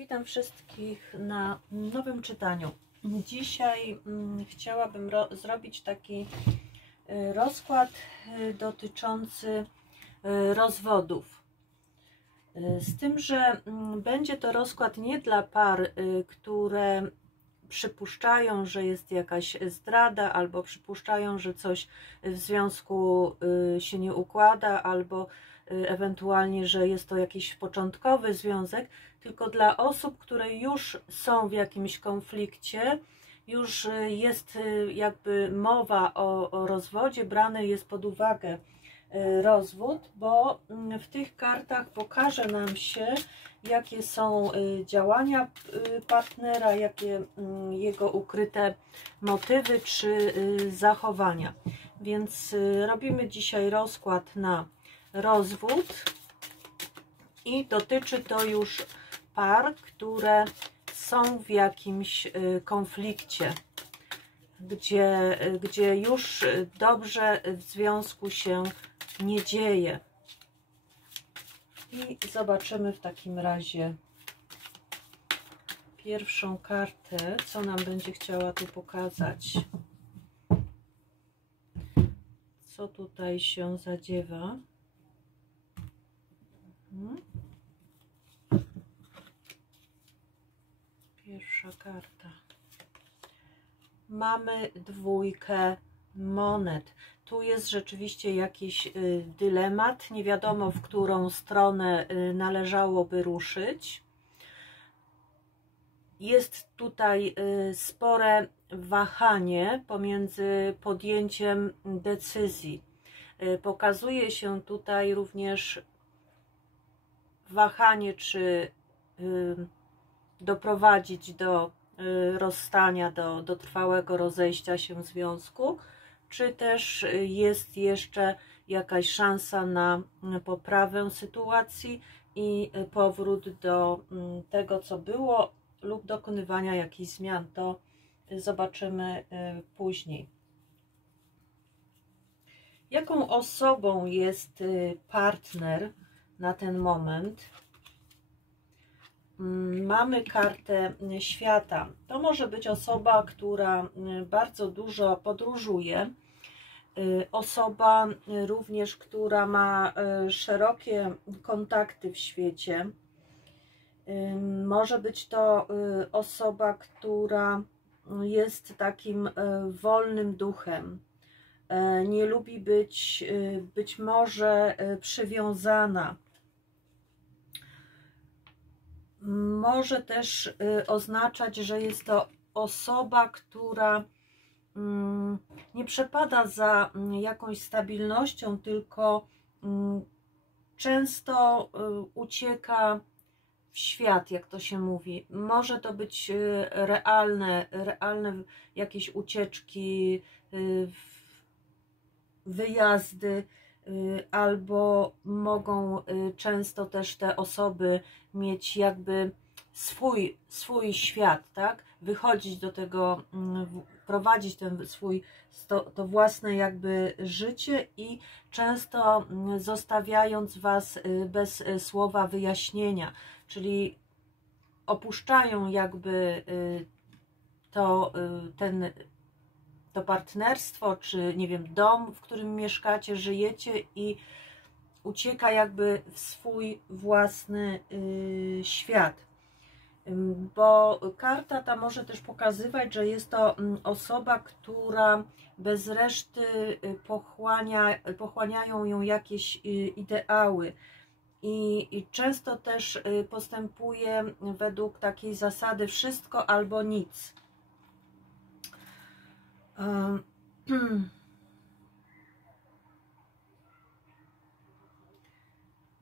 Witam wszystkich na nowym czytaniu. Dzisiaj chciałabym zrobić taki rozkład dotyczący rozwodów. Z tym, że będzie to rozkład nie dla par, które przypuszczają, że jest jakaś zdrada, albo przypuszczają, że coś w związku się nie układa, albo ewentualnie, że jest to jakiś początkowy związek, tylko dla osób, które już są w jakimś konflikcie, już jest jakby mowa o rozwodzie, brany jest pod uwagę rozwód, bo w tych kartach pokaże nam się, jakie są działania partnera, jakie jego ukryte motywy czy zachowania. Więc robimy dzisiaj rozkład na rozwód i dotyczy to już par, które są w jakimś konflikcie, gdzie już dobrze w związku się nie dzieje. I zobaczymy w takim razie pierwszą kartę, co nam będzie chciała tu pokazać. Co tutaj się zadziewa. Pierwsza karta. Mamy dwójkę monet. Tu jest rzeczywiście jakiś dylemat. Nie wiadomo, w którą stronę należałoby ruszyć. Jest tutaj spore wahanie pomiędzy podjęciem decyzji. Pokazuje się tutaj również wahanie, czy doprowadzić do rozstania, do trwałego rozejścia się związku, czy też jest jeszcze jakaś szansa na poprawę sytuacji i powrót do tego, co było, lub dokonywania jakichś zmian. To zobaczymy później. Jaką osobą jest partner na ten moment? Mamy kartę świata. To może być osoba, która bardzo dużo podróżuje. Osoba również, która ma szerokie kontakty w świecie. Może być to osoba, która jest takim wolnym duchem. Nie lubi być może przywiązana. Może też oznaczać, że jest to osoba, która nie przepada za jakąś stabilnością, tylko często ucieka w świat, jak to się mówi. Może to być realne jakieś ucieczki, wyjazdy, albo mogą często też te osoby mieć jakby swój świat, tak? Wychodzić do tego, prowadzić ten to własne jakby życie i często zostawiając Was bez słowa wyjaśnienia, czyli opuszczają jakby to partnerstwo, czy nie wiem, dom, w którym mieszkacie, żyjecie, i ucieka jakby w swój własny świat. Bo karta ta może też pokazywać, że jest to osoba, która bez reszty pochłaniają ją jakieś ideały i często też postępuje według takiej zasady wszystko albo nic.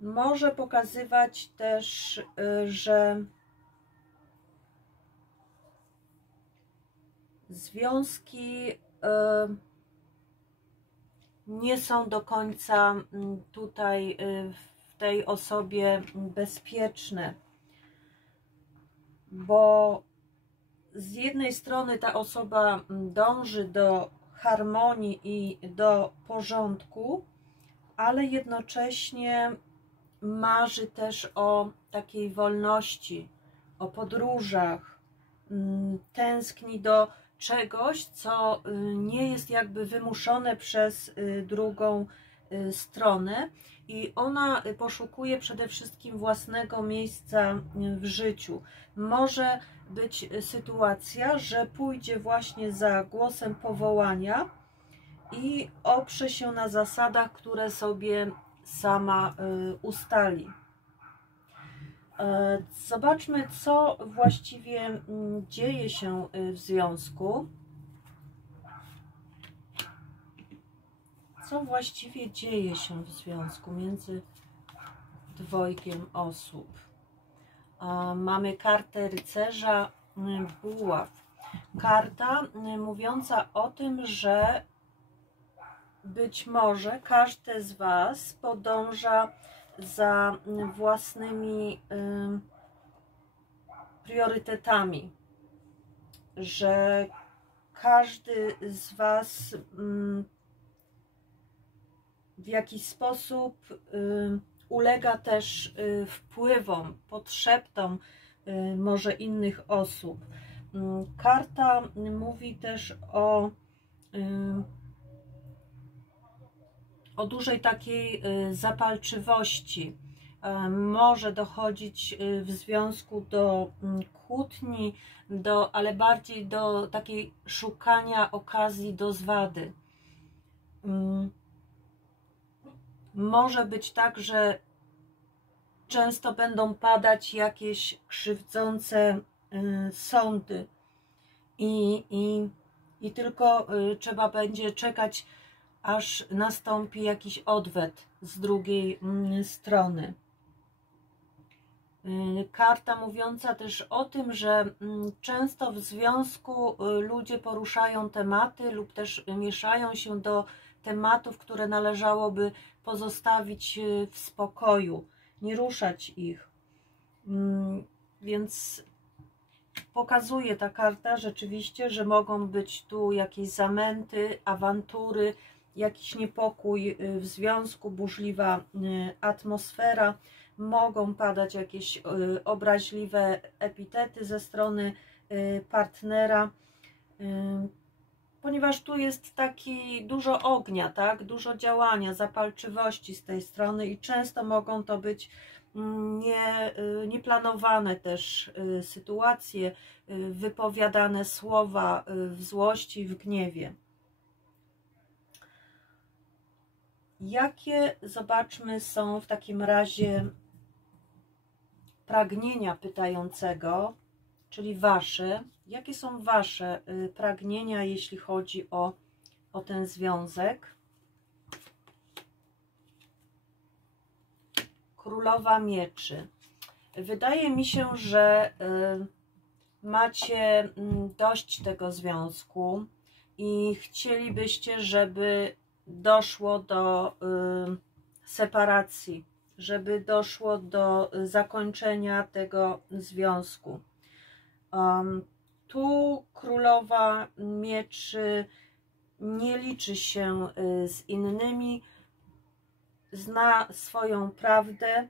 Może pokazywać też, że związki nie są do końca tutaj w tej osobie bezpieczne, bo z jednej strony ta osoba dąży do harmonii i do porządku, ale jednocześnie marzy też o takiej wolności, o podróżach, tęskni do czegoś, co nie jest jakby wymuszone przez drugą stronę i ona poszukuje przede wszystkim własnego miejsca w życiu. Może być sytuacja, że pójdzie właśnie za głosem powołania i oprze się na zasadach, które sobie sama ustali. Zobaczmy, co właściwie dzieje się w związku. Co właściwie dzieje się w związku między dwojgiem osób? Mamy kartę rycerza buław. Karta mówiąca o tym, że być może każdy z Was podąża za własnymi priorytetami, że każdy z Was w jakiś sposób ulega też wpływom, podszeptom może innych osób. Karta mówi też o dużej takiej zapalczywości. Może dochodzić w związku do kłótni, ale bardziej do takiej szukania okazji do zwady. Może być tak, że często będą padać jakieś krzywdzące sądy i tylko trzeba będzie czekać, aż nastąpi jakiś odwet z drugiej strony. Karta mówiąca też o tym, że często w związku ludzie poruszają tematy lub też mieszają się do tematów, które należałoby pozostawić w spokoju, nie ruszać ich. Więc pokazuje ta karta rzeczywiście, że mogą być tu jakieś zamęty, awantury, jakiś niepokój w związku, burzliwa atmosfera, mogą padać jakieś obraźliwe epitety ze strony partnera, ponieważ tu jest taki dużo ognia, tak? Dużo działania, zapalczywości z tej strony i często mogą to być nieplanowane też sytuacje, wypowiadane słowa w złości, w gniewie. Jakie, zobaczmy, są w takim razie pragnienia pytającego, czyli Wasze? Jakie są Wasze pragnienia, jeśli chodzi o ten związek? Królowa Mieczy. Wydaje mi się, że macie dość tego związku i chcielibyście, żeby doszło do separacji, żeby doszło do zakończenia tego związku. Tu Królowa Mieczy nie liczy się z innymi, zna swoją prawdę.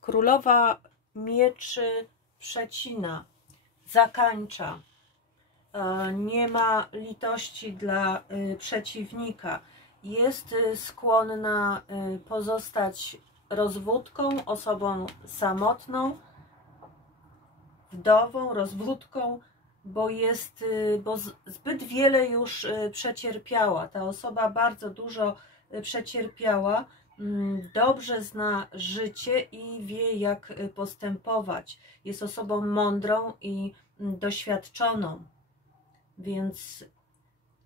Królowa Mieczy przecina, zakańcza, nie ma litości dla przeciwnika, jest skłonna pozostać rozwódką, osobą samotną, wdową, rozwódką, bo zbyt wiele już przecierpiała. Ta osoba bardzo dużo przecierpiała, dobrze zna życie i wie, jak postępować. Jest osobą mądrą i doświadczoną. Więc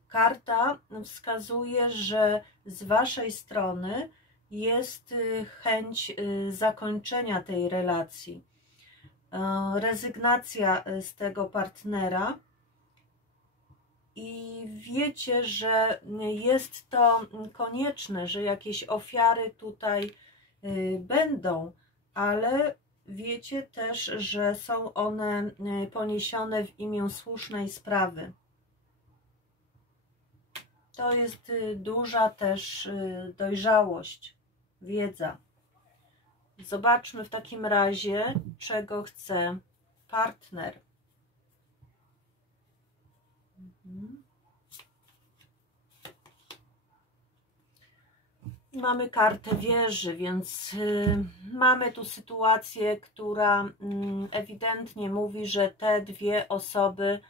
karta wskazuje, że z Waszej strony jest chęć zakończenia tej relacji, rezygnacja z tego partnera i wiecie, że jest to konieczne, że jakieś ofiary tutaj będą, ale wiecie też, że są one poniesione w imię słusznej sprawy. To jest duża też dojrzałość, wiedza. Zobaczmy w takim razie, czego chce partner. Mamy kartę wieży, więc mamy tu sytuację, która ewidentnie mówi, że te dwie osoby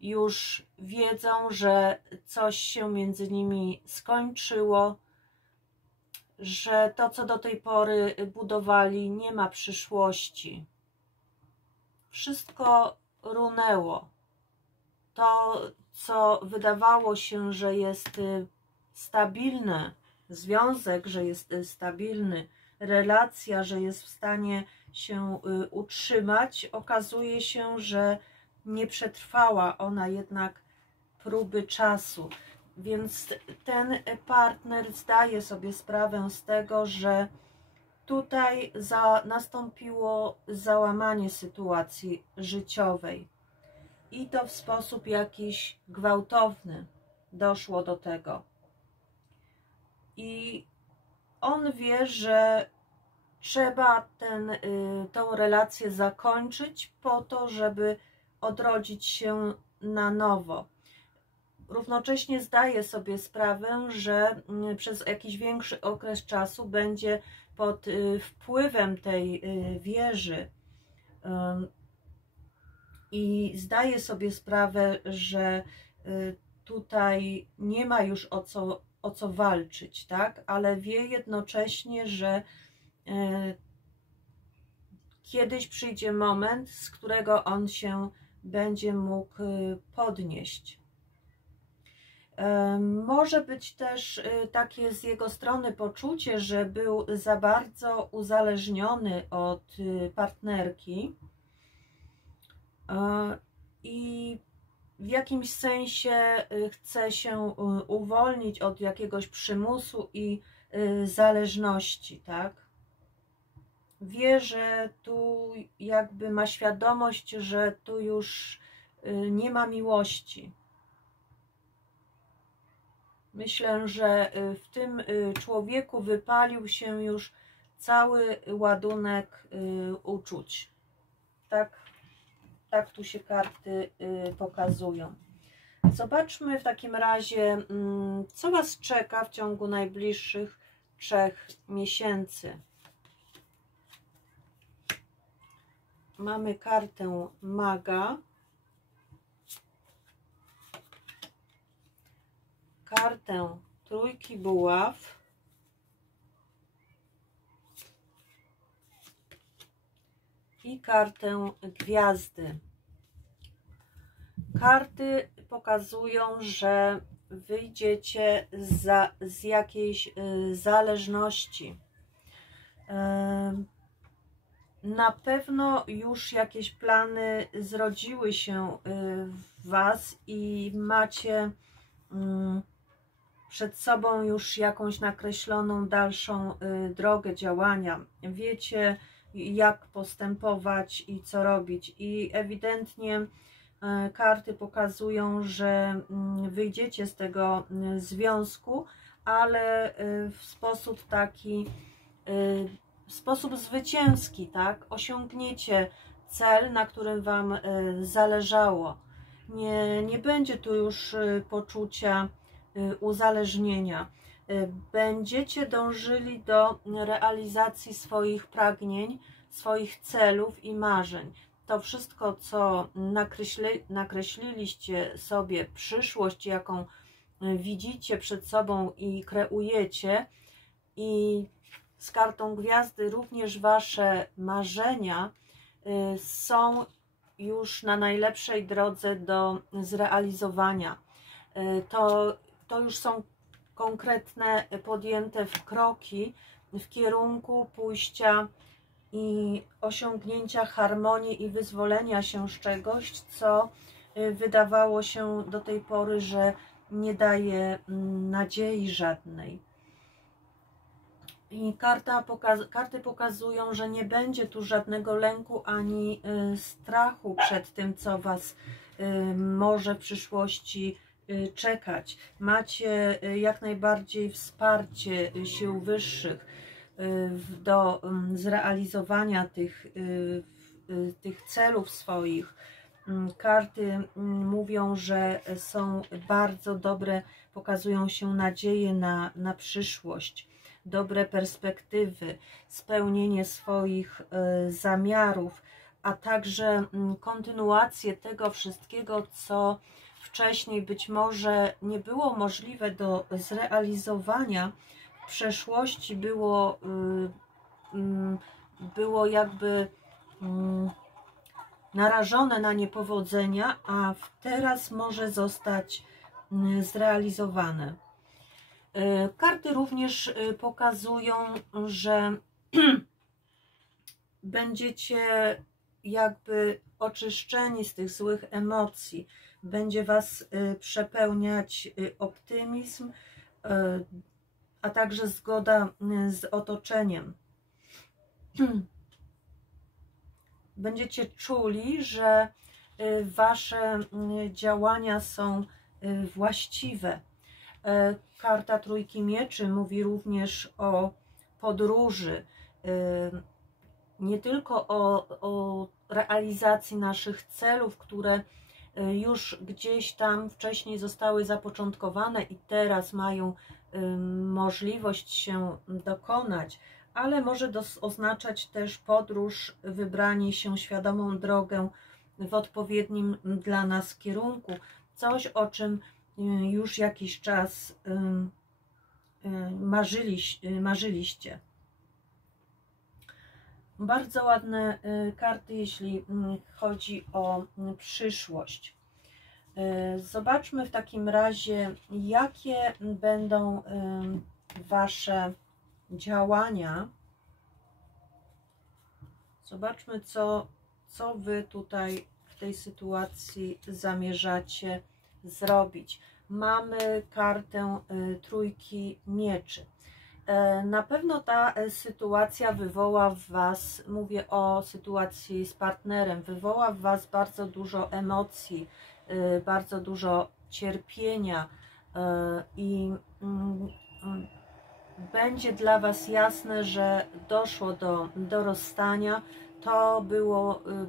już wiedzą, że coś się między nimi skończyło, że to, co do tej pory budowali, nie ma przyszłości. Wszystko runęło. To, co wydawało się, że jest stabilne, związek, że jest stabilny, relacja, że jest w stanie się utrzymać, okazuje się, że nie przetrwała ona jednak próby czasu. Więc ten partner zdaje sobie sprawę z tego, że tutaj nastąpiło załamanie sytuacji życiowej i to w sposób jakiś gwałtowny doszło do tego. I on wie, że trzeba tą relację zakończyć po to, żeby odrodzić się na nowo. Równocześnie zdaje sobie sprawę, że przez jakiś większy okres czasu będzie pod wpływem tej wieży i zdaje sobie sprawę, że tutaj nie ma już o co walczyć, tak? Ale wie jednocześnie, że kiedyś przyjdzie moment, z którego on się będzie mógł podnieść. Może być też takie z jego strony poczucie, że był za bardzo uzależniony od partnerki i w jakimś sensie chce się uwolnić od jakiegoś przymusu i zależności, tak? Wie, że tu jakby ma świadomość, że tu już nie ma miłości. Myślę, że w tym człowieku wypalił się już cały ładunek uczuć. Tak tu się karty pokazują. Zobaczmy w takim razie, co Was czeka w ciągu najbliższych 3 miesięcy. Mamy kartę maga, kartę trójki buław i kartę gwiazdy. Karty pokazują, że wyjdziecie z jakiejś zależności. Na pewno już jakieś plany zrodziły się w Was i macie przed sobą już jakąś nakreśloną dalszą drogę działania. Wiecie, jak postępować i co robić. I ewidentnie karty pokazują, że wyjdziecie z tego związku, ale w sposób taki, w sposób zwycięski, tak? Osiągniecie cel, na którym Wam zależało. Nie będzie tu już poczucia uzależnienia. Będziecie dążyli do realizacji swoich pragnień, swoich celów i marzeń. To wszystko, co nakreśliliście sobie, przyszłość, jaką widzicie przed sobą i kreujecie, i z kartą gwiazdy również Wasze marzenia są już na najlepszej drodze do zrealizowania. To już są konkretne, podjęte kroki w kierunku pójścia i osiągnięcia harmonii i wyzwolenia się z czegoś, co wydawało się do tej pory, że nie daje nadziei żadnej. I karty pokazują, że nie będzie tu żadnego lęku ani strachu przed tym, co Was może w przyszłości czekać. Macie jak najbardziej wsparcie sił wyższych. do zrealizowania tych celów swoich. Karty mówią, że są bardzo dobre, pokazują się nadzieje na przyszłość, dobre perspektywy, spełnienie swoich zamiarów, a także kontynuację tego wszystkiego, co wcześniej być może nie było możliwe do zrealizowania. W przeszłości było jakby narażone na niepowodzenia, a teraz może zostać zrealizowane. Karty również pokazują, że będziecie jakby oczyszczeni z tych złych emocji. Będzie Was przepełniać optymizm, a także zgoda z otoczeniem. Będziecie czuli, że Wasze działania są właściwe. Karta Trójki Mieczy mówi również o podróży, nie tylko o realizacji naszych celów, które już gdzieś tam wcześniej zostały zapoczątkowane i teraz mają możliwość się dokonać, ale może oznaczać też podróż, wybranie się, świadomą drogę w odpowiednim dla nas kierunku. Coś, o czym już jakiś czas marzyliście. Bardzo ładne karty, jeśli chodzi o przyszłość. Zobaczmy w takim razie, jakie będą Wasze działania. Zobaczmy, co Wy tutaj w tej sytuacji zamierzacie zrobić. Mamy kartę Trójki Mieczy. Na pewno ta sytuacja wywoła w Was, mówię o sytuacji z partnerem, wywoła w Was bardzo dużo emocji, bardzo dużo cierpienia i będzie dla Was jasne, że doszło do rozstania. To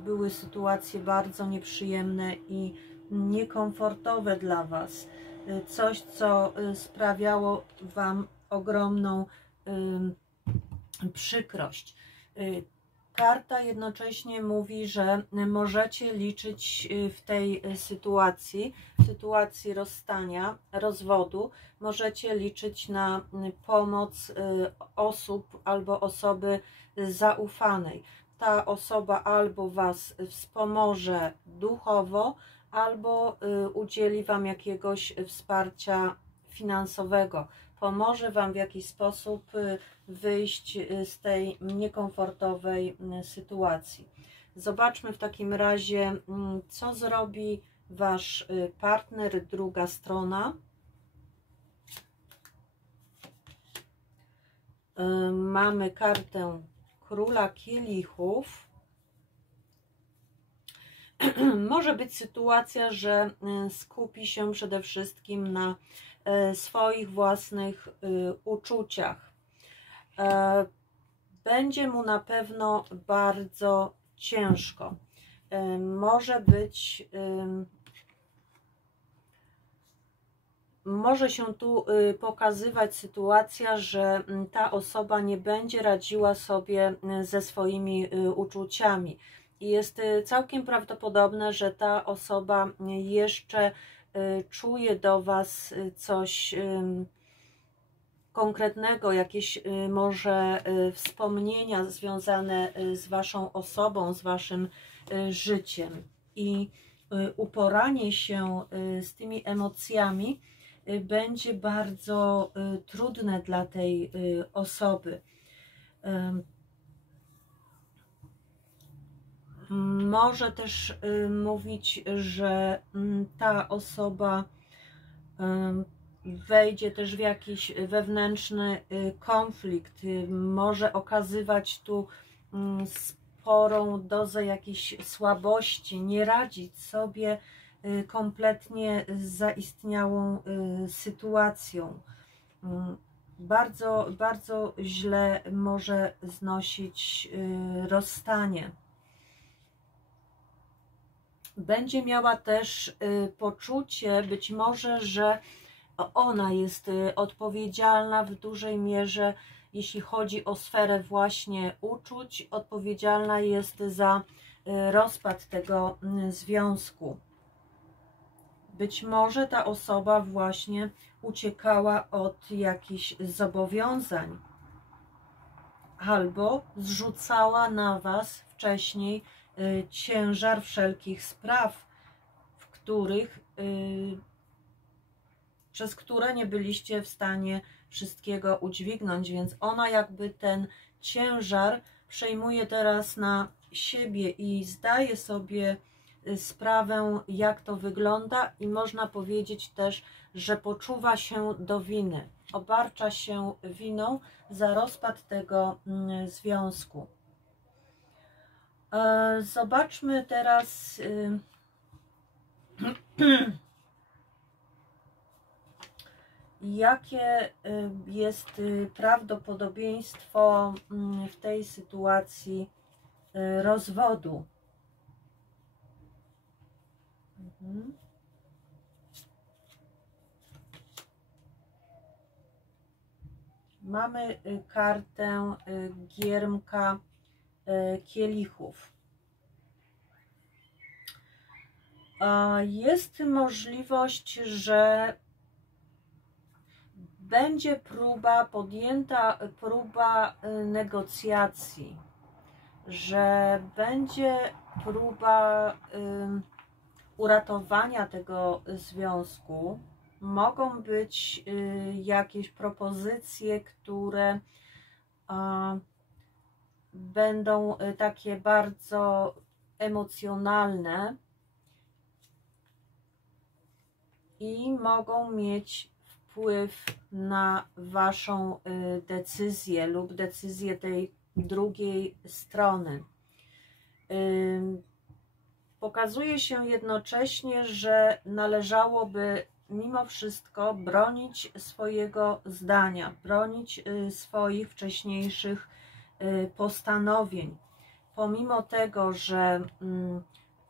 były sytuacje bardzo nieprzyjemne i niekomfortowe dla Was. Coś, co sprawiało Wam ogromną przykrość. Karta jednocześnie mówi, że możecie liczyć w tej sytuacji rozstania, rozwodu, możecie liczyć na pomoc osób albo osoby zaufanej. Ta osoba albo Was wspomoże duchowo, albo udzieli Wam jakiegoś wsparcia finansowego. Pomoże Wam w jakiś sposób wyjść z tej niekomfortowej sytuacji. Zobaczmy w takim razie, co zrobi Wasz partner, druga strona. Mamy kartę Króla Kielichów. Może być sytuacja, że skupi się przede wszystkim na swoich własnych uczuciach. Będzie mu na pewno bardzo ciężko. Może się tu pokazywać sytuacja, że ta osoba nie będzie radziła sobie ze swoimi uczuciami. I jest całkiem prawdopodobne, że ta osoba jeszcze czuje do Was coś konkretnego, jakieś może wspomnienia związane z Waszą osobą, z Waszym życiem. I uporanie się z tymi emocjami będzie bardzo trudne dla tej osoby. Może też mówić, że ta osoba wejdzie też w jakiś wewnętrzny konflikt. Może okazywać tu sporą dozę jakiejś słabości, nie radzić sobie kompletnie z zaistniałą sytuacją. bardzo, bardzo źle może znosić rozstanie. Będzie miała też poczucie, być może, że ona jest odpowiedzialna w dużej mierze, jeśli chodzi o sferę właśnie uczuć, odpowiedzialna jest za rozpad tego związku. Być może ta osoba właśnie uciekała od jakichś zobowiązań albo zrzucała na Was wcześniej ciężar wszelkich spraw, w których, przez które nie byliście w stanie wszystkiego udźwignąć, więc ona jakby ten ciężar przejmuje teraz na siebie i zdaje sobie sprawę, jak to wygląda, i można powiedzieć też, że poczuwa się do winy, obarcza się winą za rozpad tego związku. Zobaczmy teraz jakie jest prawdopodobieństwo w tej sytuacji rozwodu. Mamy kartę giermka kielichów. Jest możliwość, że będzie podjęta próba negocjacji, że będzie próba uratowania tego związku. Mogą być jakieś propozycje, które będą takie bardzo emocjonalne i mogą mieć wpływ na Waszą decyzję lub decyzję tej drugiej strony. Pokazuje się jednocześnie, że należałoby mimo wszystko bronić swojego zdania, bronić swoich wcześniejszych postanowień. Pomimo tego, że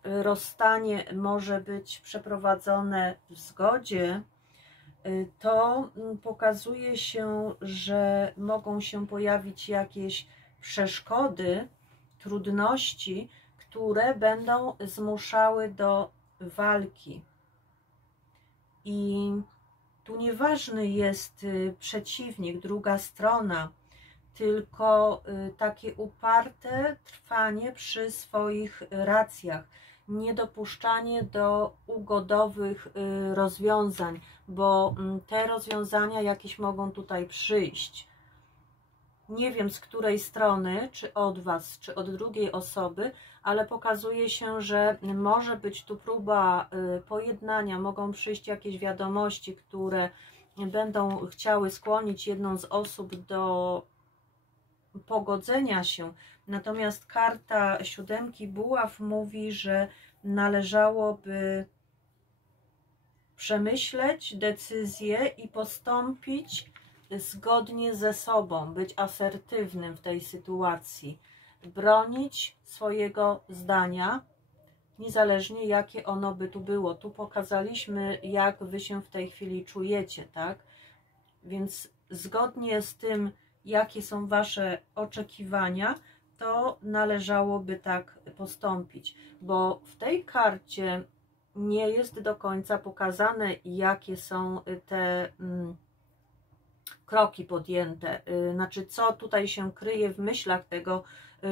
rozstanie może być przeprowadzone w zgodzie, to pokazuje się, że mogą się pojawić jakieś przeszkody, trudności, które będą zmuszały do walki. I tu nieważny jest przeciwnik, druga strona, tylko takie uparte trwanie przy swoich racjach, niedopuszczanie do ugodowych rozwiązań, bo te rozwiązania jakieś mogą tutaj przyjść. Nie wiem, z której strony, czy od Was, czy od drugiej osoby, ale pokazuje się, że może być tu próba pojednania, mogą przyjść jakieś wiadomości, które będą chciały skłonić jedną z osób do pogodzenia się. Natomiast karta siódemki buław mówi, że należałoby przemyśleć decyzję i postąpić zgodnie ze sobą, być asertywnym w tej sytuacji, bronić swojego zdania, niezależnie jakie ono by tu było. Tu pokazaliśmy, jak Wy się w tej chwili czujecie, tak? Więc zgodnie z tym, jakie są Wasze oczekiwania, to należałoby tak postąpić, bo w tej karcie nie jest do końca pokazane, jakie są te kroki podjęte, znaczy co tutaj się kryje w myślach tego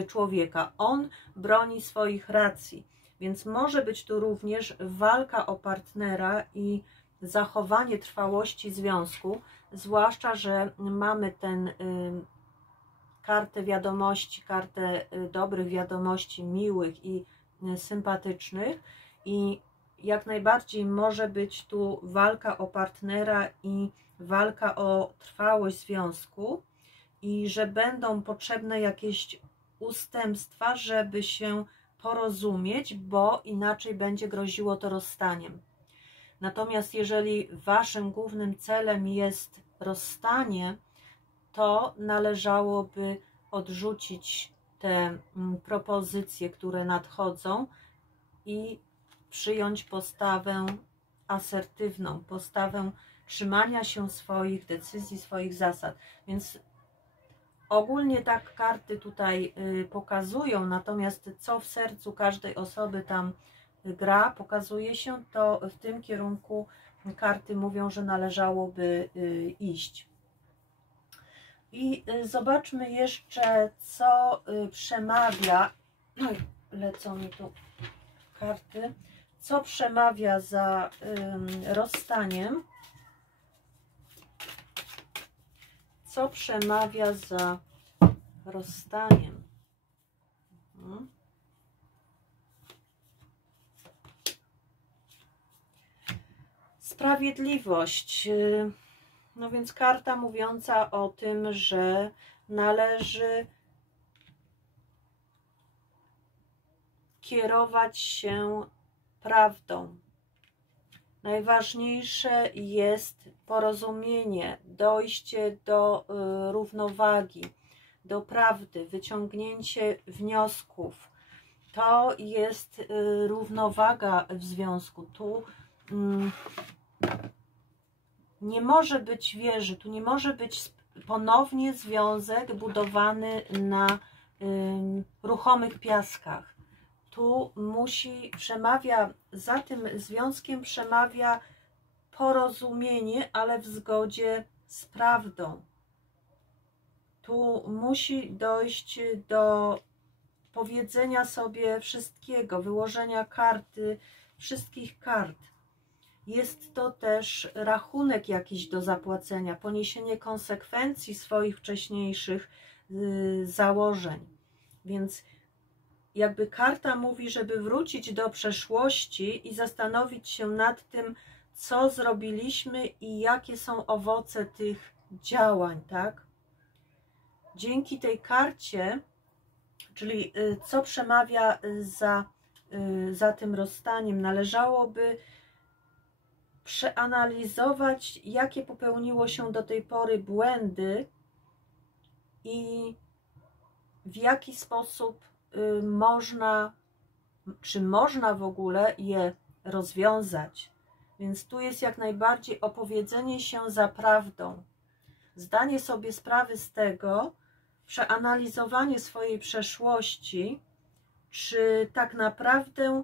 człowieka. On broni swoich racji, więc może być tu również walka o partnera i zachowanie trwałości związku, zwłaszcza że mamy ten kartę wiadomości, kartę dobrych wiadomości, miłych i sympatycznych, i jak najbardziej może być tu walka o partnera i walka o trwałość związku, i że będą potrzebne jakieś ustępstwa, żeby się porozumieć, bo inaczej będzie groziło to rozstaniem. Natomiast jeżeli Waszym głównym celem jest rozstanie, to należałoby odrzucić te propozycje, które nadchodzą i przyjąć postawę asertywną, postawę trzymania się swoich decyzji, swoich zasad. Więc ogólnie tak karty tutaj pokazują, natomiast co w sercu każdej osoby tam gra, pokazuje się, to w tym kierunku karty mówią, że należałoby iść. I zobaczmy jeszcze, co przemawia, lecą mi tu karty, co przemawia za rozstaniem, co przemawia za rozstaniem. Sprawiedliwość. No więc karta mówiąca o tym, że należy kierować się prawdą. Najważniejsze jest porozumienie, dojście do równowagi, do prawdy, wyciągnięcie wniosków. To jest równowaga w związku. Tu nie może być wieży, tu nie może być ponownie związek budowany na ruchomych piaskach. Tu przemawia, za tym związkiem przemawia porozumienie, ale w zgodzie z prawdą. Tu musi dojść do powiedzenia sobie wszystkiego, wyłożenia karty, wszystkich kart. Jest to też rachunek jakiś do zapłacenia, poniesienie konsekwencji swoich wcześniejszych założeń. Więc jakby karta mówi, żeby wrócić do przeszłości i zastanowić się nad tym, co zrobiliśmy i jakie są owoce tych działań, tak? Dzięki tej karcie, czyli co przemawia za tym rozstaniem, należałoby przeanalizować, jakie popełniło się do tej pory błędy i w jaki sposób można, czy można w ogóle je rozwiązać. Więc tu jest jak najbardziej opowiedzenie się za prawdą, zdanie sobie sprawy z tego, przeanalizowanie swojej przeszłości, czy tak naprawdę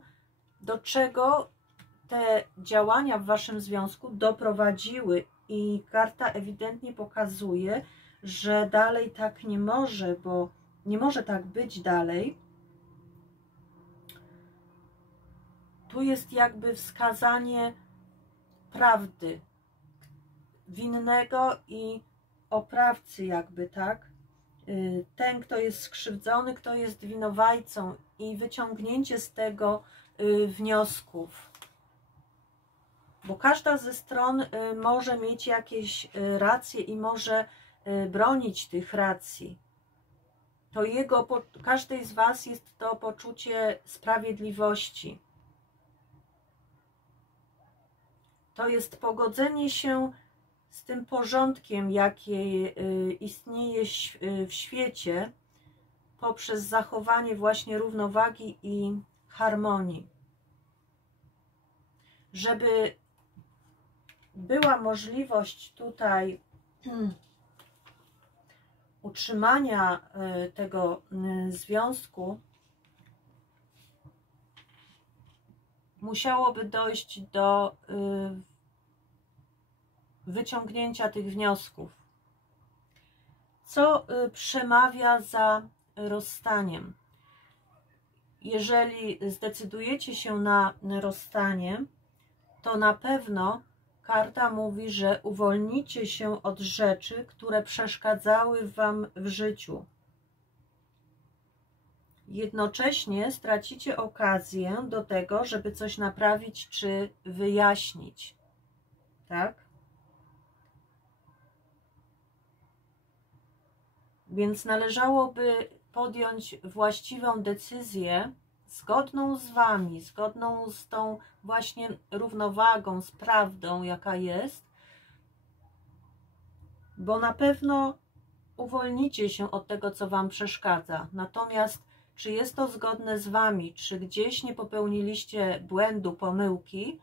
do czego te działania w waszym związku doprowadziły. I karta ewidentnie pokazuje, że dalej tak nie może, bo nie może tak być dalej. Tu jest jakby wskazanie prawdy, winnego i oprawcy jakby, tak? Ten, kto jest skrzywdzony, kto jest winowajcą i wyciągnięcie z tego wniosków. Bo każda ze stron może mieć jakieś racje i może bronić tych racji. To każdej z was jest to poczucie sprawiedliwości. To jest pogodzenie się z tym porządkiem, jaki istnieje w świecie, poprzez zachowanie właśnie równowagi i harmonii. Żeby była możliwość tutaj utrzymania tego związku, musiałoby dojść do wyciągnięcia tych wniosków. Co przemawia za rozstaniem? Jeżeli zdecydujecie się na rozstanie, to na pewno karta mówi, że uwolnicie się od rzeczy, które przeszkadzały wam w życiu. Jednocześnie stracicie okazję do tego, żeby coś naprawić czy wyjaśnić. Tak? Więc należałoby podjąć właściwą decyzję, zgodną z wami, zgodną z tą właśnie równowagą, z prawdą, jaka jest, bo na pewno uwolnicie się od tego, co Wam przeszkadza. Natomiast czy jest to zgodne z Wami, czy gdzieś nie popełniliście błędu, pomyłki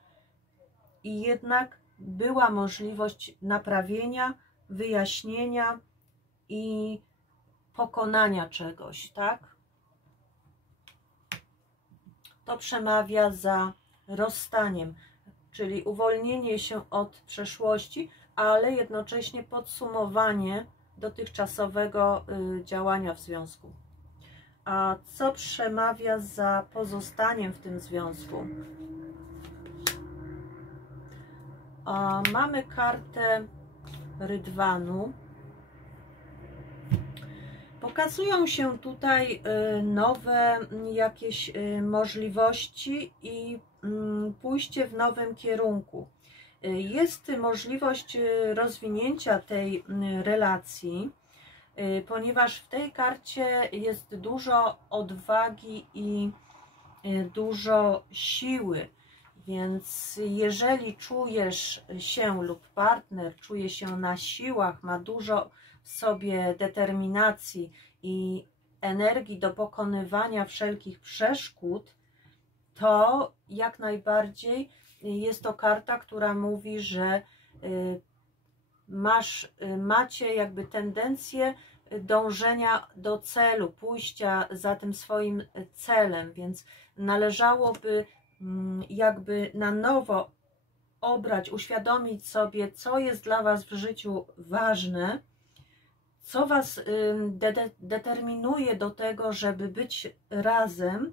i jednak była możliwość naprawienia, wyjaśnienia i pokonania czegoś, tak? To przemawia za rozstaniem, czyli uwolnienie się od przeszłości, ale jednocześnie podsumowanie dotychczasowego działania w związku. A co przemawia za pozostaniem w tym związku? Mamy kartę rydwanu. Pokazują się tutaj nowe jakieś możliwości i pójście w nowym kierunku. Jest możliwość rozwinięcia tej relacji, ponieważ w tej karcie jest dużo odwagi i dużo siły. Więc jeżeli czujesz się lub partner czuje się na siłach, ma dużo w sobie determinacji i energii do pokonywania wszelkich przeszkód, to jak najbardziej jest to karta, która mówi, że macie jakby tendencję dążenia do celu, pójścia za tym swoim celem, więc należałoby jakby na nowo obrać, uświadomić sobie, co jest dla Was w życiu ważne, co Was determinuje do tego, żeby być razem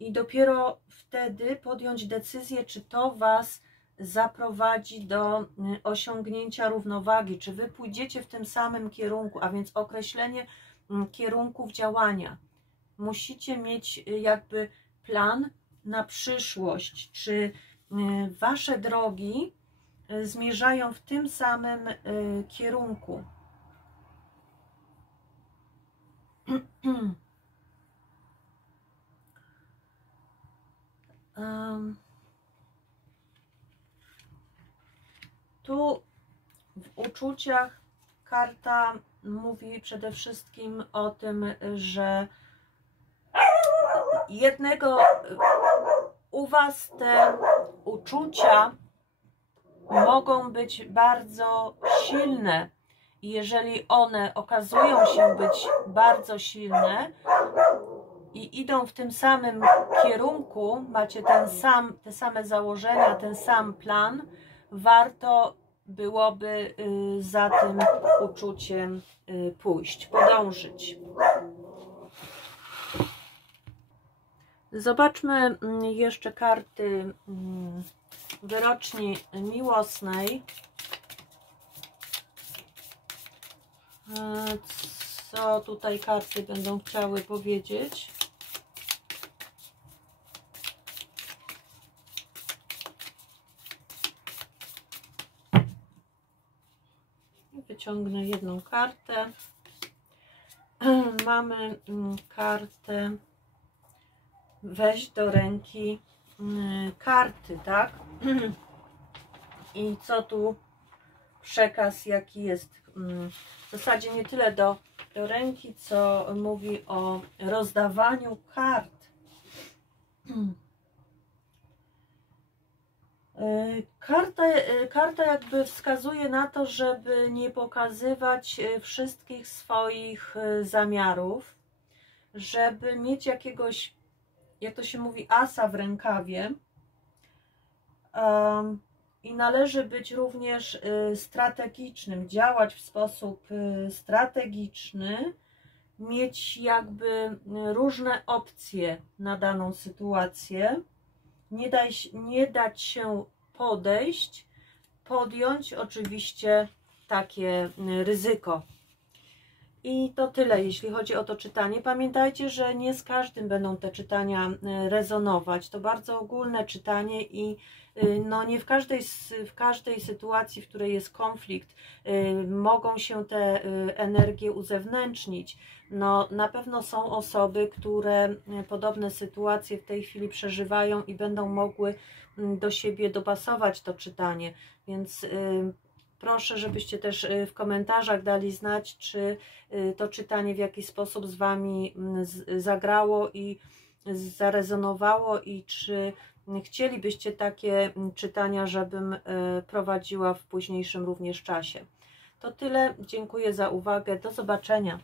i dopiero wtedy podjąć decyzję, czy to Was zaprowadzi do osiągnięcia równowagi, czy Wy pójdziecie w tym samym kierunku, a więc określenie kierunków działania. Musicie mieć jakby plan na przyszłość, czy Wasze drogi zmierzają w tym samym kierunku. Tu w uczuciach karta mówi przede wszystkim o tym, że u Was te uczucia mogą być bardzo silne i jeżeli one okazują się być bardzo silne i idą w tym samym kierunku, macie te same założenia, ten sam plan, warto byłoby za tym uczuciem pójść, podążyć. Zobaczmy jeszcze karty wyroczni miłosnej. Co tutaj karty będą chciały powiedzieć? Wyciągnę jedną kartę. Mamy kartę weź do ręki karty, tak? I co tu przekaz jaki jest? W zasadzie nie tyle do ręki, co mówi o rozdawaniu kart. Karta jakby wskazuje na to, żeby nie pokazywać wszystkich swoich zamiarów, żeby mieć jakiegoś, jak to się mówi, asa w rękawie. I należy być również strategicznym, działać w sposób strategiczny, mieć jakby różne opcje na daną sytuację, nie dać się podjąć oczywiście takie ryzyko. I to tyle, jeśli chodzi o to czytanie. Pamiętajcie, że nie z każdym będą te czytania rezonować. To bardzo ogólne czytanie i no nie w każdej sytuacji, w której jest konflikt, mogą się te energie uzewnętrznić. No, na pewno są osoby, które podobne sytuacje w tej chwili przeżywają i będą mogły do siebie dopasować to czytanie. Więc proszę, żebyście też w komentarzach dali znać, czy to czytanie w jakiś sposób z Wami zagrało i zarezonowało i czy chcielibyście takie czytania, żebym prowadziła w późniejszym również czasie. To tyle, dziękuję za uwagę, do zobaczenia.